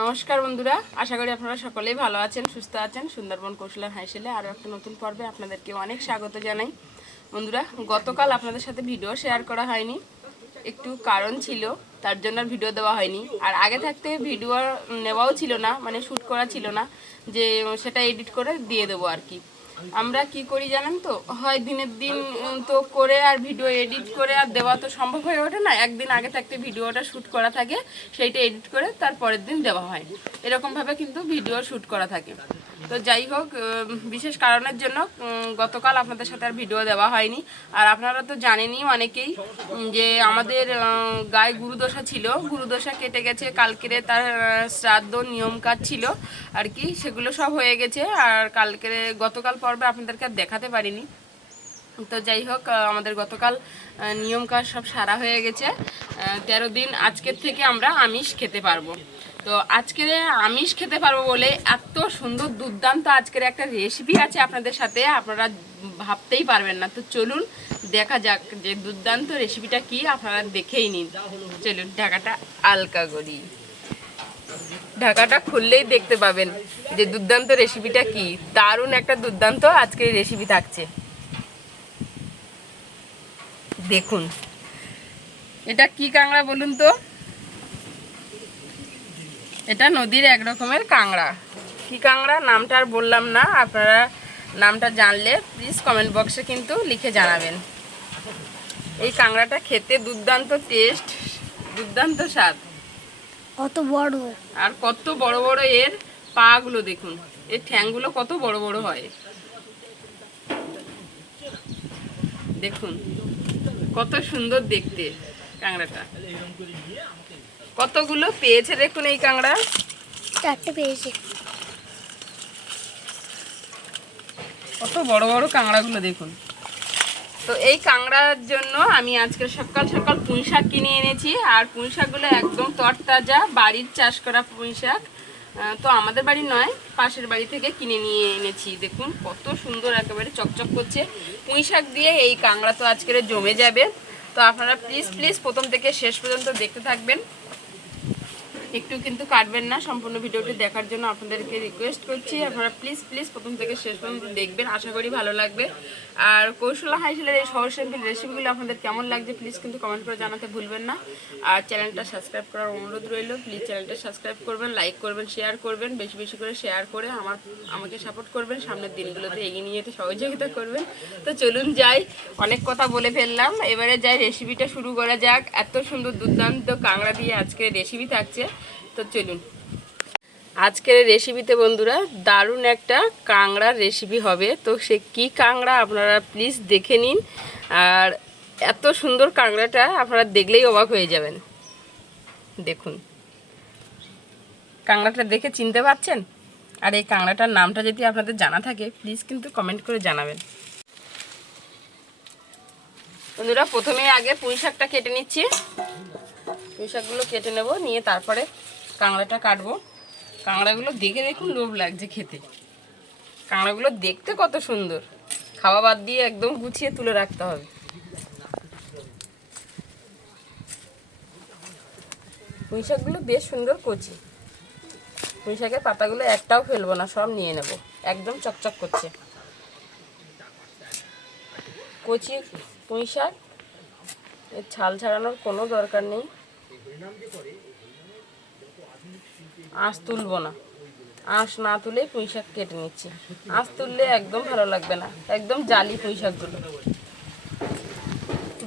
নমস্কার বন্ধুরা, আশা করি আপনারা সকলেই ভালো আছেন, সুস্থ আছেন। সুন্দরবন কৌশলের হাইসেলে আরও একটা নতুন পর্বে আপনাদেরকে অনেক স্বাগত জানাই। বন্ধুরা, গতকাল আপনাদের সাথে ভিডিও শেয়ার করা হয়নি, একটু কারণ ছিল, তার জন্য আর ভিডিও দেওয়া হয়নি। আর আগে থাকতে ভিডিও নেওয়াও ছিল না, মানে শ্যুট করা ছিল না, যে সেটা এডিট করে দিয়ে দেবো আর কি। আমরা কি করি জানেন তো, হয় দিনের দিন তো করে আর ভিডিও এডিট করে আর দেওয়া তো সম্ভব হয়ে ওঠে না। একদিন আগে থাকতে ভিডিওটা শ্যুট করা থাকে, সেইটা এডিট করে তার পরের দিন দেওয়া হয়, এরকমভাবে কিন্তু ভিডিও শ্যুট করা থাকে। তো যাই হোক, বিশেষ কারণের জন্য গতকাল আপনাদের সাথে আর ভিডিও দেওয়া হয়নি। আর আপনারা তো জানেনই অনেকেই যে আমাদের গায়ে গুরুদশা ছিল, গুরুদশা কেটে গেছে। কালকেরে তার শ্রাদ্ধ নিয়ম কাজ ছিল আর কি, সেগুলো সব হয়ে গেছে। আর কালকেরে গতকাল পর্বে আপনাদেরকে আর দেখাতে পারিনি। তো যাই হোক, আমাদের গতকাল নিয়ম কাজ সব সারা হয়ে গেছে। 13 দিন আজকের থেকে আমরা আমিষ খেতে পারবো। তো আজকের আমিষ খেতে পারবো বলে এত সুন্দর দুর্দান্ত আজকের একটা রেসিপি আছে আপনাদের সাথে, আপনারা ভাবতেই পারবেন না। তো চলুন দেখা যাক যে দুর্দান্ত রেসিপিটা কি, আপনারা দেখেই নিন। চলুন ঢাকাটা আলকা করি। ঢাকাটা খুললেই দেখতে পাবেন যে দুর্দান্ত রেসিপিটা কি। দারুণ একটা দুর্দান্ত আজকের রেসিপি থাকছে। দেখুন, এটা কি কাঁকড়া বলুন তো? এটা নদীর এক রকমের কাঁকড়া। কি কাঁকড়া নামটা আর বললাম না, আপনারা নামটা জানলে প্লিজ কমেন্ট বক্সে কিন্তু লিখে জানাবেন। এই কাঁকড়াটা খেতে দুর্দান্ত টেস্ট, দুর্দান্ত স্বাদ। কত বড় আর কত বড় বড় এর পাগুলো দেখুন, এর ঠ্যাংগুলো কত বড় বড় হয়। দেখুন কত সুন্দর দেখতে কাঁকড়াটা। কতগুলো পেয়েছে দেখুন এই কাঁকড়া, 4টে পেয়েছে। কত বড় বড় কাঁকড়াগুলো দেখুন। তো এই কাঁকড়ার জন্য আমি আজকে সকাল সকাল পুঁই শাক কিনে এনেছি। আর পুঁই শাকগুলো একদম তরতাজা, বাড়ির চাষ করা পুঁই শাক। তো আমাদের বাড়ি নয়, পাশের বাড়ি থেকে কিনে নিয়ে এনেছি। দেখুন কত সুন্দর, একেবারে চকচক করছে। পুঁই শাক দিয়ে এই কাঁকড়া তো আজকের জমে যাবে। তো আপনারা প্লিজ প্লিজ প্রথম থেকে শেষ পর্যন্ত দেখতে থাকবেন, একটু কিন্তু কাটবেন না। সম্পূর্ণ ভিডিওটি দেখার জন্য আপনাদেরকে রিকোয়েস্ট করছি, আপনারা প্লিজ প্লিজ প্রথম থেকে শেষ পর্যন্ত দেখবেন, আশা করি ভালো লাগবে। আর কৌশলা হাইসেলের এই সহজ সিম্পল রেসিপিগুলো আপনাদের কেমন লাগছে প্লিজ কিন্তু কমেন্ট করে জানাতে ভুলবেন না। আর চ্যানেলটা সাবস্ক্রাইব করার অনুরোধ রইল, প্লিজ চ্যানেলটা সাবস্ক্রাইব করবেন, লাইক করবেন, শেয়ার করবেন, বেশি বেশি করে শেয়ার করে আমাকে সাপোর্ট করবেন, সামনের দিনগুলোতে এগিয়ে নিয়ে যেতে সহযোগিতা করবেন। তো চলুন যাই, অনেক কথা বলে ফেললাম, এবারে যাই রেসিপিটা শুরু করা যাক। এত সুন্দর দুর্দান্ত কাঁকড়া দিয়ে আজকে রেসিপি থাকছে। তো চলুন, আজকের রেসিপিতে বন্ধুরা দারুণ একটা কাঁকড়ার রেসিপি হবে। তো সে কি কাঁকড়া আপনারা প্লিজ দেখে নিন। আর এত সুন্দর কাঁকড়াটা আপনারা দেখলেই অবাক হয়ে যাবেন। দেখুন কাঁকড়াটা দেখে চিনতে পারছেন? আর এই কাঁকড়াটার নামটা যদি আপনাদের জানা থাকে প্লিজ কিন্তু কমেন্ট করে জানাবেন। বন্ধুরা, প্রথমে আগে পুঁই শাকটা কেটে নিচ্ছি। পুঁই শাকগুলো কেটে নেব, নিয়ে তারপরে কাঁকড়াটা কাটবো। কাঁকড়াগুলো দেখে দেখুন লোভ লাগছে খেতে। কাঁকড়াগুলো দেখতে কত সুন্দর, খাওয়া বাদ দিয়ে একদম গুছিয়ে তুলে রাখতে হবে। পুঁই শাকগুলো বেশ সুন্দর কচি। পুঁই শাকের পাতাগুলো একটাও ফেলবো না, সব নিয়ে নেব। একদম চকচক করছে কচি পুঁই শাক, এর ছাল ছাড়ানোর কোনো দরকার নেই। আঁশ তুলবো না, আঁশ না তুলে পুঁই শাক কেটে নিচ্ছি। আঁশ তুললে একদম ভালো লাগবে না, একদম জালি পুঁই শাকগুলো।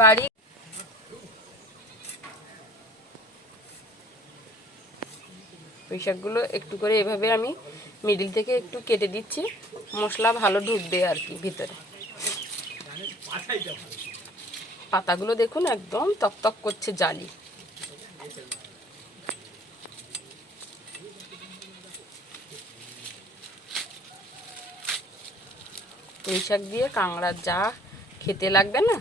বাড়ি পুঁই শাকগুলো একটু করে এভাবে আমি মিডিল থেকে একটু কেটে দিচ্ছি, মশলা ভালো ঢুকবে আর কি ভিতরে। পাতাগুলো দেখুন একদম তকতক করছে, জালি। পুঁই শাক দিয়ে কাঁকড়া যা খেতে লাগবে না।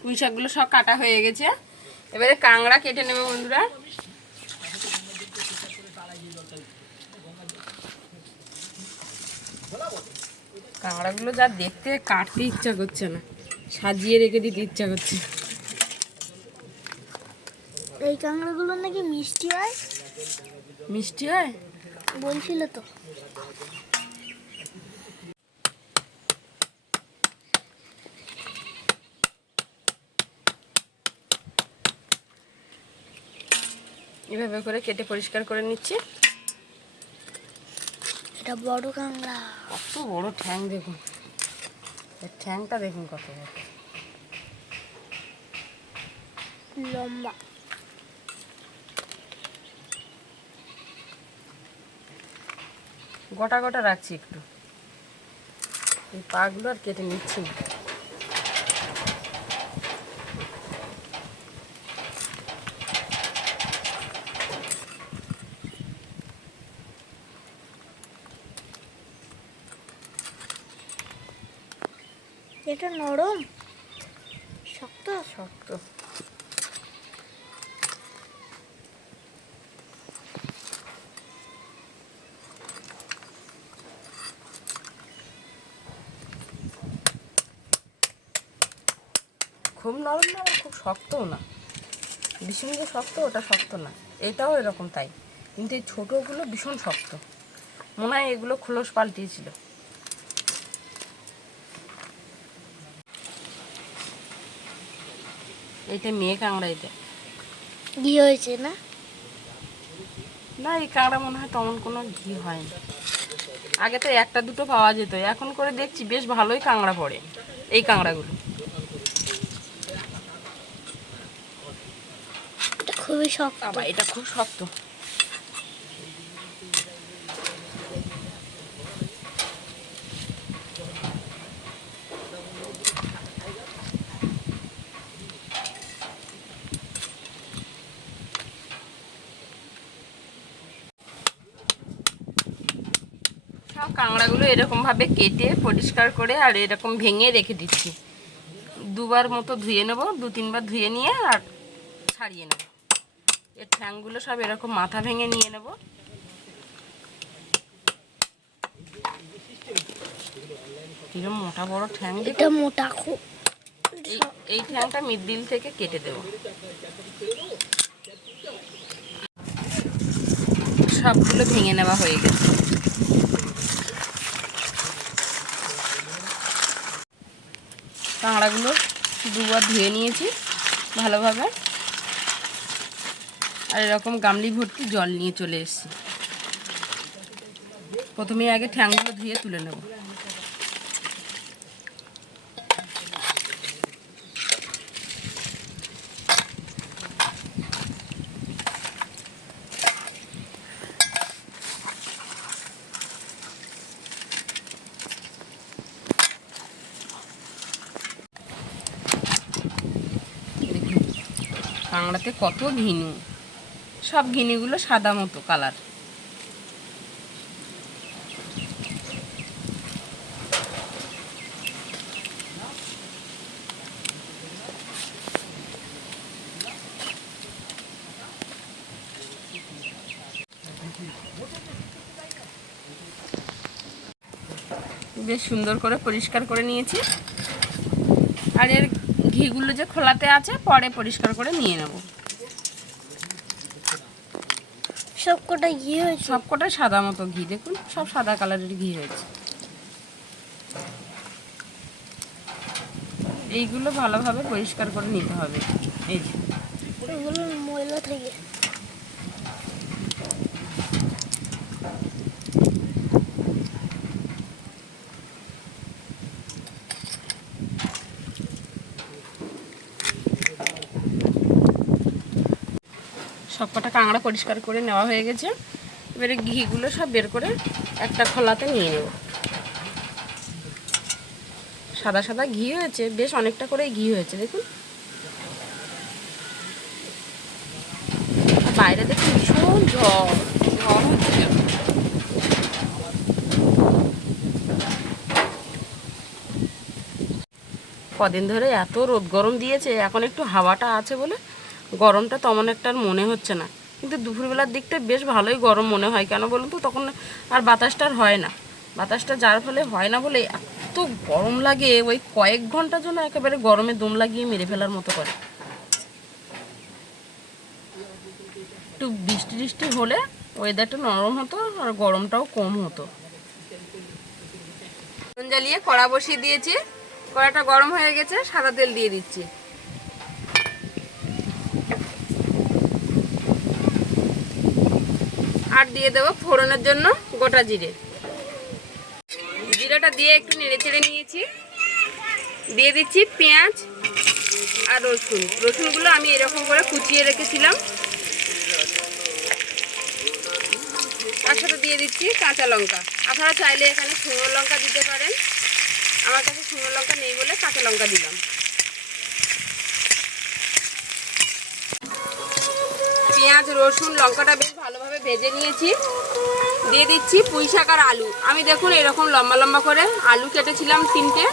পুঁই শাকগুলো সব কাটা হয়ে গেছে, এবারে কাঁকড়া কেটে নেবে বন্ধুরা। কাঁকড়াগুলো যা দেখতে কাটতে ইচ্ছা করছে না, সাজিয়ে রেখে দিতে ইচ্ছা করছে। এই কাঁকড়াগুলো নাকি মিষ্টি হয়, মিষ্টি হয় বলছিল তো। এভাবে করে কেটে পরিষ্কার করে নিচ্ছি। এটা বড় কাঁকড়া। কত বড় ঠ্যাং দেখুন, এর ঠ্যাংটা দেখুন কত বড়, লম্বা। গোটা গোটা রাখছি একটু, এই পাগুলো আর কেটে নিচ্ছি না। এটা নরম, শক্ত শক্ত। খুব নরম না, আবার খুব শক্তও না। ভীষণ যে শক্ত ওটা শক্ত না, এটাও এরকম তাই। কিন্তু এই ছোটোগুলো ভীষণ শক্ত, মনে হয় এগুলো খোলস পাল্টিয়েছিল। এইটা মেয়ে কাঁকড়া, এটা ঘি হয়েছে না? না, এই কাঁকড়া মনে হয় তেমন কোনো ঘি হয় না। আগে তো একটা দুটো পাওয়া যেত, এখন করে দেখছি বেশ ভালোই কাঁকড়া পড়ে এই কাঁকড়াগুলো। এটা খুবই শক্ত। বাবা, এটা খুব শক্ত। সব কাঁকড়াগুলো এরকমভাবে কেটে পরিষ্কার করে আর এরকম ভেঙে রেখে দিচ্ছি। দুবার মতো ধুয়ে নেবো, 2-3 বার ধুয়ে নিয়ে আর ছাড়িয়ে নেব। এর ঠ্যাংগুলো সব এরকম মাথা ভেঙে নিয়ে নেব। কিরম মোটা বড় ঠ্যাং, এটা মোটা খুব। এই ঠ্যাংটা মিডল থেকে কেটে দেব। সবগুলো ভেঙে নেওয়া হয়ে গেছে। কাঁকড়াগুলো 2বার ধুয়ে নিয়েছি ভালোভাবে, আর এরকম গামলি ভর্তি জল নিয়ে চলে এসেছি। প্রথমে আগে ঠ্যাংগুলো ধুয়ে তুলে নেব। কাঁকড়াতে কত ঘিনু, সব ঘিনিগুলো সাদা মতো কালার। বেশ সুন্দর করে পরিষ্কার করে নিয়েছি, আর এর ঘিগুলো যে খোলাতে আছে পরে পরিষ্কার করে নিয়ে নেব। সবকটা ঘি হয়েছে। সবকটাই সাদা মতো ঘি, দেখুন সব সাদা কালারের ঘি হয়েছে। এইগুলো ভালোভাবে পরিষ্কার করে নিতে হবে। এই যে এগুলো ময়লা থেকে। সবকটা কাঁকড়া পরিষ্কার করে নেওয়া হয়ে গেছে। এবারে ঘিগুলো সব বের করে একটা খোলাতে নিয়ে নেব। সাদা সাদা ঘি হয়েছে, বেশ অনেকটা করে ঘি হয়েছে দেখুন। বাইরে দেখুন ভীষণ ঝড় হচ্ছে। কদিন ধরে এত রোদ গরম দিয়েছে, এখন একটু হাওয়াটা আছে বলে গরমটা তেমন একটা আর মনে হচ্ছে না। কিন্তু দুপুরবেলার দিকটা বেশ ভালোই গরম মনে হয়, কেন বলুন তো, তখন আর বাতাসটা আর হয় না। বাতাসটা যার ফলে হয় না বলে গরম লাগে, ওই কয়েক ঘন্টার জন্য একেবারে গরমে দম লাগিয়ে মেরে ফেলার মতো করে। একটু বৃষ্টি টিষ্টি হলে ওয়েদারটা নরম হতো আর গরমটাও কম হতো। জ্বালিয়ে কড়া বসিয়ে দিয়েছি, কড়াটা গরম হয়ে গেছে, সাদা তেল দিয়ে দিচ্ছি। আর দিয়ে দেবো ফোড়নের জন্য গোটা জিরে। জিরাটা দিয়ে একটু নেড়ে চেড়ে নিয়েছি। দিয়ে দিচ্ছি পেঁয়াজ আর রসুন। রসুনগুলো আমি এরকম করে কুচিয়ে রেখেছিলাম। তার সাথে দিয়ে দিচ্ছি কাঁচা লঙ্কা। আপনারা চাইলে এখানে শুকনো লঙ্কা দিতে পারেন, আমার কাছে শুকনো লঙ্কা নেই বলে কাঁচা লঙ্কা দিলাম। পেঁয়াজ রসুন লঙ্কাটা বেশ ভালোভাবে ভেজে নিয়েছি। দিয়ে দিচ্ছি পুঁই শাক আর আলু। আমি দেখুন এরকম লম্বা লম্বা করে আলু কেটেছিলাম 3টে।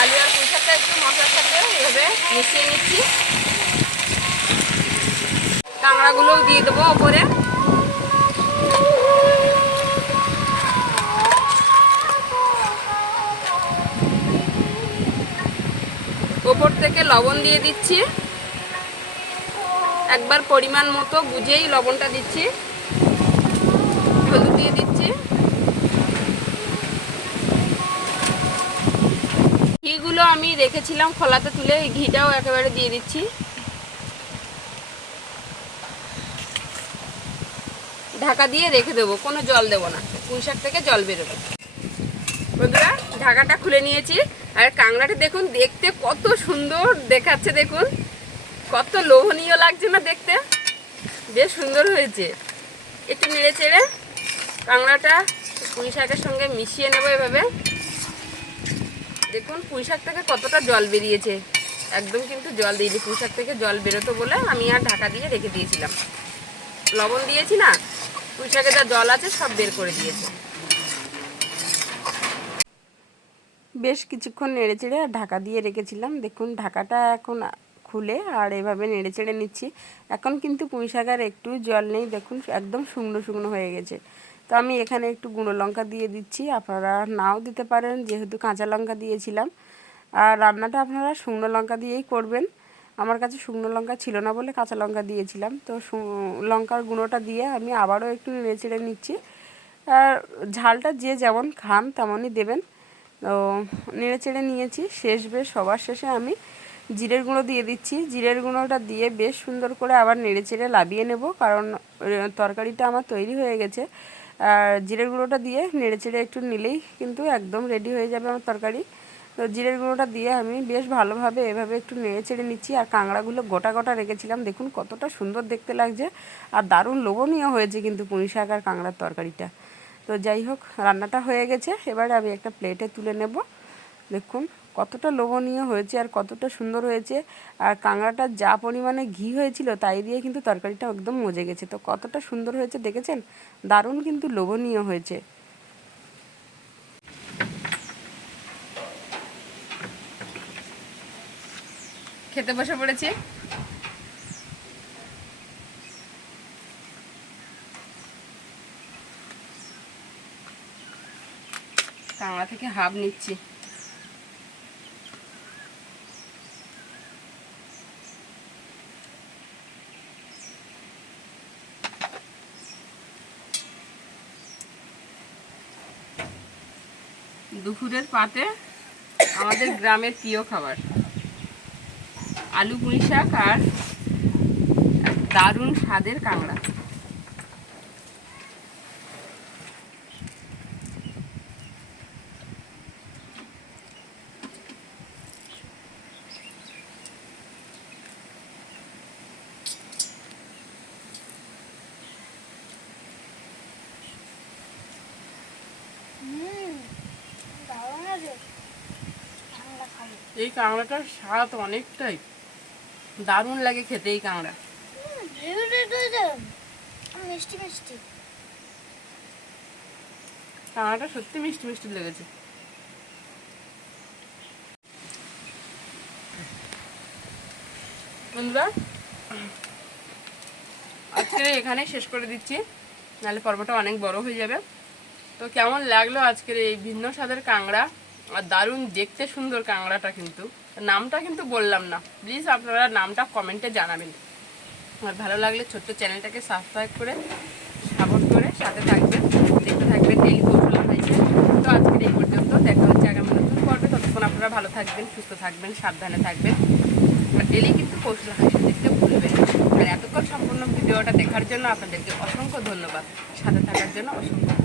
আলু আর পুঁই শাকটা একটু মশলার সাথে এভাবে মিশিয়ে নিচ্ছি। কাঁকড়াগুলোও দিয়ে দেবো ওপরে। ওপর থেকে লবণ দিয়ে দিচ্ছি, একবার পরিমাণ মতো বুঝেই লবণটা দিচ্ছি। হলুদ দিয়ে দিচ্ছি। ঘিগুলো আমি রেখেছিলাম খোলাতে তুলে, এই ঘিটাও একেবারে দিয়ে দিচ্ছি। ঢাকা দিয়ে রেখে দেবো, কোনো জল দেবো না, পুঁই শাক থেকে জল বেরোবে। বন্ধুরা ঢাকাটা খুলে নিয়েছি। আর কাঁকড়াটা দেখুন দেখতে কত সুন্দর দেখাচ্ছে, দেখুন কত লোভনীয় লাগছে না দেখতে, বেশ সুন্দর হয়েছে। একটু নেড়ে চেড়ে কাঁকড়াটা পুঁই শাকের সঙ্গে মিশিয়ে নেবো এভাবে। দেখুন পুঁই শাক থেকে কতটা জল বেরিয়েছে, একদম কিন্তু জল দিইনি। পুঁই শাক থেকে জল বেরোতো বলে আমি আর ঢাকা দিয়ে রেখে দিয়েছিলাম। লবণ দিয়েছি না, পুঁই শাকে যা জল আছে সব বের করে দিয়েছে। বেশ কিছুক্ষণ নেড়ে চেড়ে আর ঢাকা দিয়ে রেখেছিলাম। দেখুন ঢাকাটা এখন খুলে আর এভাবে নেড়ে চেড়ে নিচ্ছি। এখন কিন্তু পুঁই শাক আর একটু জল নেই, দেখুন একদম শুকনো শুকনো হয়ে গেছে। তো আমি এখানে একটু গুঁড়ো লঙ্কা দিয়ে দিচ্ছি, আপনারা নাও দিতে পারেন যেহেতু কাঁচা লঙ্কা দিয়েছিলাম। আর রান্নাটা আপনারা শুকনো লঙ্কা দিয়েই করবেন। আমার কাছে শুকনো লঙ্কা ছিল না বলে কাঁচা লঙ্কা দিয়েছিলাম। তো লঙ্কার গুঁড়োটা দিয়ে আমি আবারও একটু নেড়ে চেড়ে নিচ্ছি। আর ঝালটা যে যেমন খান তেমনই দেবেন। তো নেড়ে চেড়ে নিয়েছি। বেশ সবার শেষে আমি জিরের গুঁড়ো দিয়ে দিচ্ছি। জিরের গুঁড়োটা দিয়ে বেশ সুন্দর করে আবার নেড়ে চেড়ে লাবিয়ে নেব, কারণ তরকারিটা আমার তৈরি হয়ে গেছে। আর জিরের গুঁড়োটা দিয়ে নেড়ে চেড়ে একটু নিলেই কিন্তু একদম রেডি হয়ে যাবে আমার তরকারি। তো জিরের গুঁড়োটা দিয়ে আমি বেশ ভালোভাবে এভাবে একটু নেড়ে চেড়ে নিচ্ছি। আর কাঁকড়াগুলো গোটা গোটা রেখেছিলাম, দেখুন কতটা সুন্দর দেখতে লাগছে আর দারুণ লোভনীয় হয়েছে কিন্তু পুঁই শাক আর কাঁকড়ার তরকারিটা। তো যাই হোক রান্নাটা হয়ে গেছে, এবারে আমি একটা প্লেটে তুলে নেব। দেখুন কতটা লোভনীয় হয়েছে আর কতটা সুন্দর হয়েছে। আর কাঁকড়াটা যা পরিমাণে ঘি হয়েছিল তাই দিয়ে কিন্তু তরকারিটা একদম মজে গেছে। তো কতটা সুন্দর হয়েছে দেখেছেন, দারুণ কিন্তু লোভনীয় হয়েছে। খেতে বসে পড়েছি। কাঁকড়া থেকে হাফ নিচ্ছি। দুপুরের পাতে আমাদের গ্রামের প্রিয় খাবার আলু পুঁই শাক আর দারুণ স্বাদের কাঁকড়া। এই কাঁকড়াটার স্বাদ অনেকটাই দারুণ লাগে খেতে। এই কাঁকড়া মিষ্টি মিষ্টি, কাঁকড়াটা সত্যি মিষ্টি মিষ্টি লেগেছে। বন্ধুরা আজকে এখানে শেষ করে দিচ্ছি। নাহলে পর্বটা অনেক বড় হয়ে যাবে। তো কেমন লাগলো আজকের এই ভিন্ন স্বাদের কাঁকড়া, আর দারুণ দেখতে সুন্দর কাঁকড়াটা, কিন্তু নামটা কিন্তু বললাম না, প্লিজ আপনারা নামটা কমেন্টে জানাবেন। আর ভালো লাগলে ছোট্ট চ্যানেলটাকে সাবস্ক্রাইব করে সাপোর্ট করে সাথে থাকবেন, দেখতে থাকবেন ডেইলি কৌশল হয়েছে। তো আজকের এই পর্যন্ত, দেখা হচ্ছে আগামী নতুন পর্বে। ততক্ষণ আপনারা ভালো থাকবেন, সুস্থ থাকবেন, সাবধানে থাকবেন। আর ডেইলি কিন্তু কৌশল হয়েছে দেখতে ভুলবেন না। আর এতক্ষণ সম্পূর্ণ ভিডিওটা দেখার জন্য আপনাদেরকে অসংখ্য ধন্যবাদ, সাথে থাকার জন্য অসংখ্য